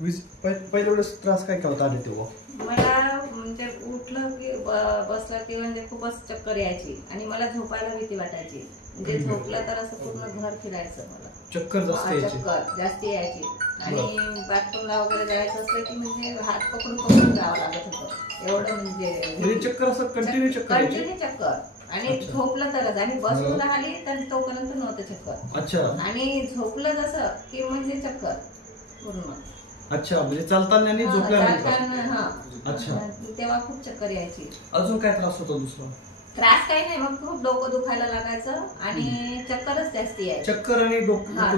पहिल्या वेळेस त्रास काय होता आले तेव्हा? मला म्हणजे उठलं की बसलं की म्हणजे खूपच चक्कर यायची आणि मला झोपायला भीती वाटायची. म्हणजे झोपलं तर असं पूर्ण घर फिरायचं मला. चक्कर जास्त यायची आणि बाथरूमला वगैरे जायचं असलं की म्हणजे हात पकडून पकडून जावं लागत होतं. एवढं म्हणजे चक्कर असं कंटिन्यू चक्कर आणि झोपलं तरच आणि बसून राहिली तर तोपर्यंत नव्हतं चक्कर. अच्छा. आणि झोपलं जसं की म्हणजे चक्कर पूर्ण. अच्छा, म्हणजे चालताना आणि झोपल्यानंतर. अच्छा. तेव्हा खूप चक्कर यायची. अजून काय त्रास होता दुसरा? त्रास काही नाही, मग खूप डोकं दुखायला लागायचं आणि चक्करच जास्ती यायची. चक्कर आणि डोकं हा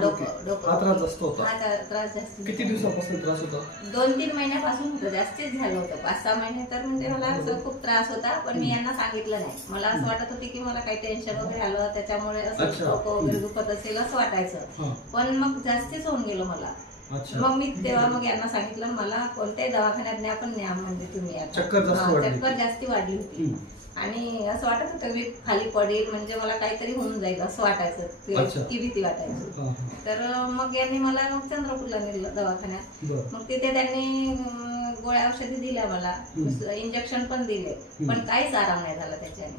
त्रास जास्त होता. हा त्रास जास्त. किती दिवसापासून त्रास होता? 2-3 महिन्यापासून होतं. जास्तीच झालं होतं. 5-6 महिने तर म्हणजे मला असं खूप त्रास होता, पण मी यांना सांगितलं नाही. मला असं वाटत होते की मला काही टेन्शन वगैरे आलं त्याच्यामुळे असं डोकं वगैरे दुखत असेल असं वाटायचं. पण मग जास्तीच होऊन गेलं मला. मग मी तेव्हा मग यांना सांगितलं मला कोणत्याही दवाखान्यात न्या, पण न्या म्हणजे तुम्ही. चक्कर जास्ती वाढली होती आणि असं वाटत होतं मी खाली पडेल, म्हणजे मला काहीतरी होऊन जाईल असं वाटायचं. ती भीती वाटायची. तर मग यांनी मला मग चंद्रपूरला नेलं दवाखान्यात. मग तिथे त्यांनी गोळ्या औषधी दिल्या मला, इंजेक्शन पण दिले, पण काहीच आराम नाही झाला त्याच्याने.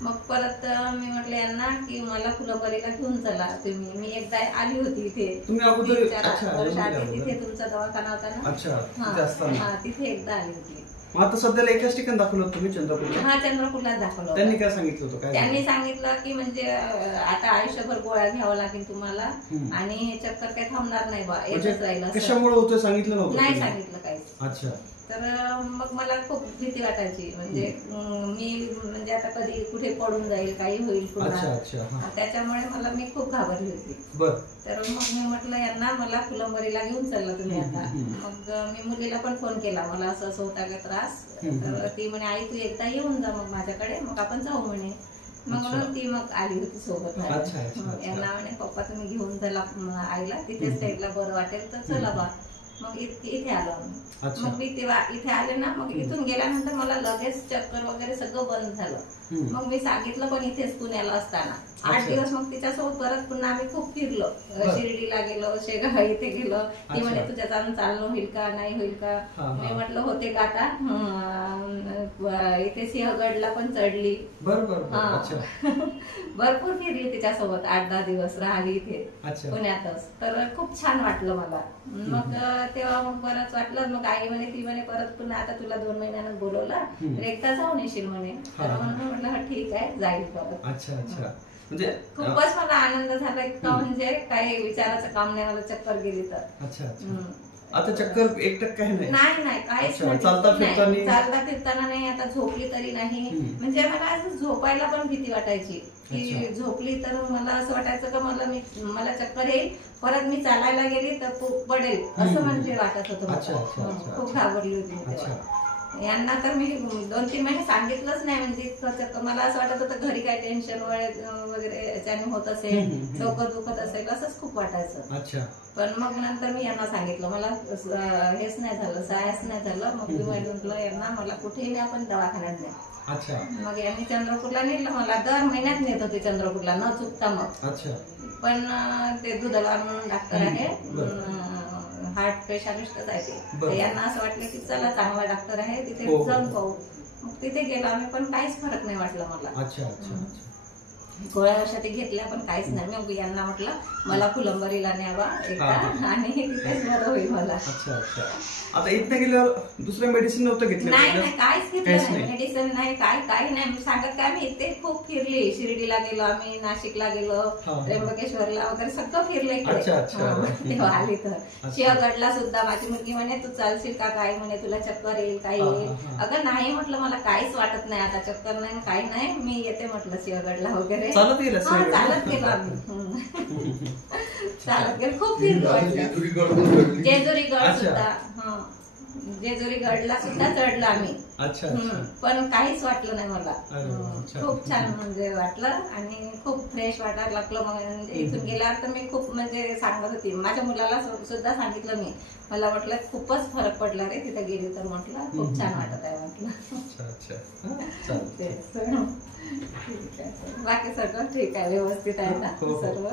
मग परत मी म्हटलं यांना की मला फुलंबरीला घेऊन चला तुम्ही. मी एकदा आली होती इथे, तिथे तुमचा दवाखाना होता ना, तिथे एकदा आली होती. आता सध्याला एकाच ठिकाणी दाखवलं तुम्ही चंद्रपूरला? हा, चंद्रपूरला दाखवलं. त्यांनी काय सांगितलं होतं? त्यांनी सांगितलं की म्हणजे आता आयुष्यभर गोळ्या घ्यावं लागेल तुम्हाला आणि चक्कर काही थांबणार नाही बा, येतच राहील. कशामुळे होतं सांगितलं नव्हतं? नाही सांगितलं काहीच. अच्छा. तर मग मला खूप भीती वाटायची, म्हणजे मी म्हणजे आता कधी कुठे पडून जाईल, काही होईल पुन्हा, त्याच्यामुळे मी खूप घाबरली होती. तर मग मी म्हटलं यांना मला फुलंबरीला घेऊन चालला तुम्ही आता. मग मी मुलीला पण फोन केला, मला असं असं होता का त्रास. तर ती म्हणे आई तू एकदा येऊन जा मग माझ्याकडे, मग आपण जाऊ म्हणे. मग म्हणून ती मग आली होती सोबत. यांना म्हणे पप्पा तुम्ही घेऊन चला आईला, तिथेच साईडला बरं वाटेल तर चला बा. मग इथे आलो आम्ही. मग मी तेव्हा इथे आले ना, मग इथून गेल्यानंतर मला लगेच चक्कर वगैरे सगळं बंद झालं. मग मी सांगितलं पण इथेच पुण्याला असताना 8 दिवस मग तिच्यासोबत परत पुन्हा आम्ही खूप फिरलो. शिर्डीला गेलो, शेगाव इथे गेलो. ती म्हणे तुझ्या जाऊन चालणं होईल का, नाही होईल का. मी म्हटलं होते का आता. इथे सिंहगडला पण चढली. भरपूर फिरली तिच्यासोबत. 8-10 दिवस राहिली इथे पुण्यातच. तर खूप छान वाटलं मला. मग तेव्हा मग बरंच वाटलं. मग आई म्हणे ती म्हणे परत पुन्हा आता तुला 2 महिन्यानं बोलवलं तर एकदा जाऊन येशील म्हणे. तर म्हटलं ठीक आहे जाईल परत. म्हणजे खूपच मला आनंद झाला इतका, म्हणजे काही विचाराचं काम नाही. मला चक्कर गेली तर. आता चक्कर 1% नाही नाही काहीच नाही. चालता फिरताना नाही. आता झोपली तरी नाही. म्हणजे मला असं झोपायला पण भीती वाटायची की झोपली तर मला असं वाटायचं का मला चक्कर येईल, परत मी चालायला गेली तर पडेल असं म्हणजे वाटत होतं. खूप घाबरली होती तेव्हा. यांना तर मी 2-3 महिने सांगितलंच नाही. म्हणजे मला असं वाटत होतं घरी काय टेन्शन वगैरे याच्याने होत असेल, डोकं दुखत असेल असंच खूप वाटायचं. पण मग नंतर मी यांना सांगितलं मला हेच नाही झालं, सायस नाही झालं. मग मी म्हटलं यांना मला कुठेही नाही, आपण दवाखान्यात नाही. मग यांनी चंद्रपूरला नेलं मला. दर महिन्यात नेत होते चंद्रपूरला न चुकता. मग पण ते दुधवार म्हणून डॉक्टर आहे, हार्ट स्पेशालिस्टच आहे ते. यांना असं वाटलं की चला चांगला डॉक्टर आहे तिथे जाऊन पाहू. मग तिथे गेलो आम्ही, पण काहीच फरक नाही वाटला मला. गोळ्या औषधी घेतल्या पण काहीच नाही. मग यांना म्हटलं मला फुलंबरीला न्यावा एकदा आणि तिथेच बरं होईल मला. आता इथे गेल्यावर दुसरं मेडिसिन नव्हतं घेतलं? नाही काहीच घेतलं नाही. मेडिसिन नाही, काही नाही. मी सांगत काय, आम्ही इथे खूप फिरली. शिर्डीला गेलो आम्ही, नाशिकला गेलो, त्र्यंबकेश्वरला वगैरे सगळं फिरलं इकडे. तेव्हा आली तर सिंहगडला सुद्धा माझी मुलगी म्हणे तू चालशील का, काय म्हणे तुला चक्कर येईल, काही येईल. अगं नाही म्हटलं मला काहीच वाटत नाही आता, चक्कर नाही काही नाही, मी येते म्हटलं सिंहगडला वगैरे. चालत गेलो आम्ही. चालत गेलो, खूप फिरलो. जेजुरी गड सुद्धा, जेजुरी गडला सुद्धा चढलो आम्ही. पण काहीच वाटलं नाही मला. खूप छान म्हणजे वाटलं आणि खूप फ्रेश वाटायला लागलं. म्हणजे इथून गेल्यावर तर मी खूप म्हणजे सांगत होती माझ्या मुलाला सुद्धा सांगितलं मी. मला म्हटलं खूपच फरक पडला रे तिथे गेली तर. म्हटलं खूप छान वाटत आहे म्हटलं. बाकी सगळं ठीक आहे, व्यवस्थित आहे ना सर्व.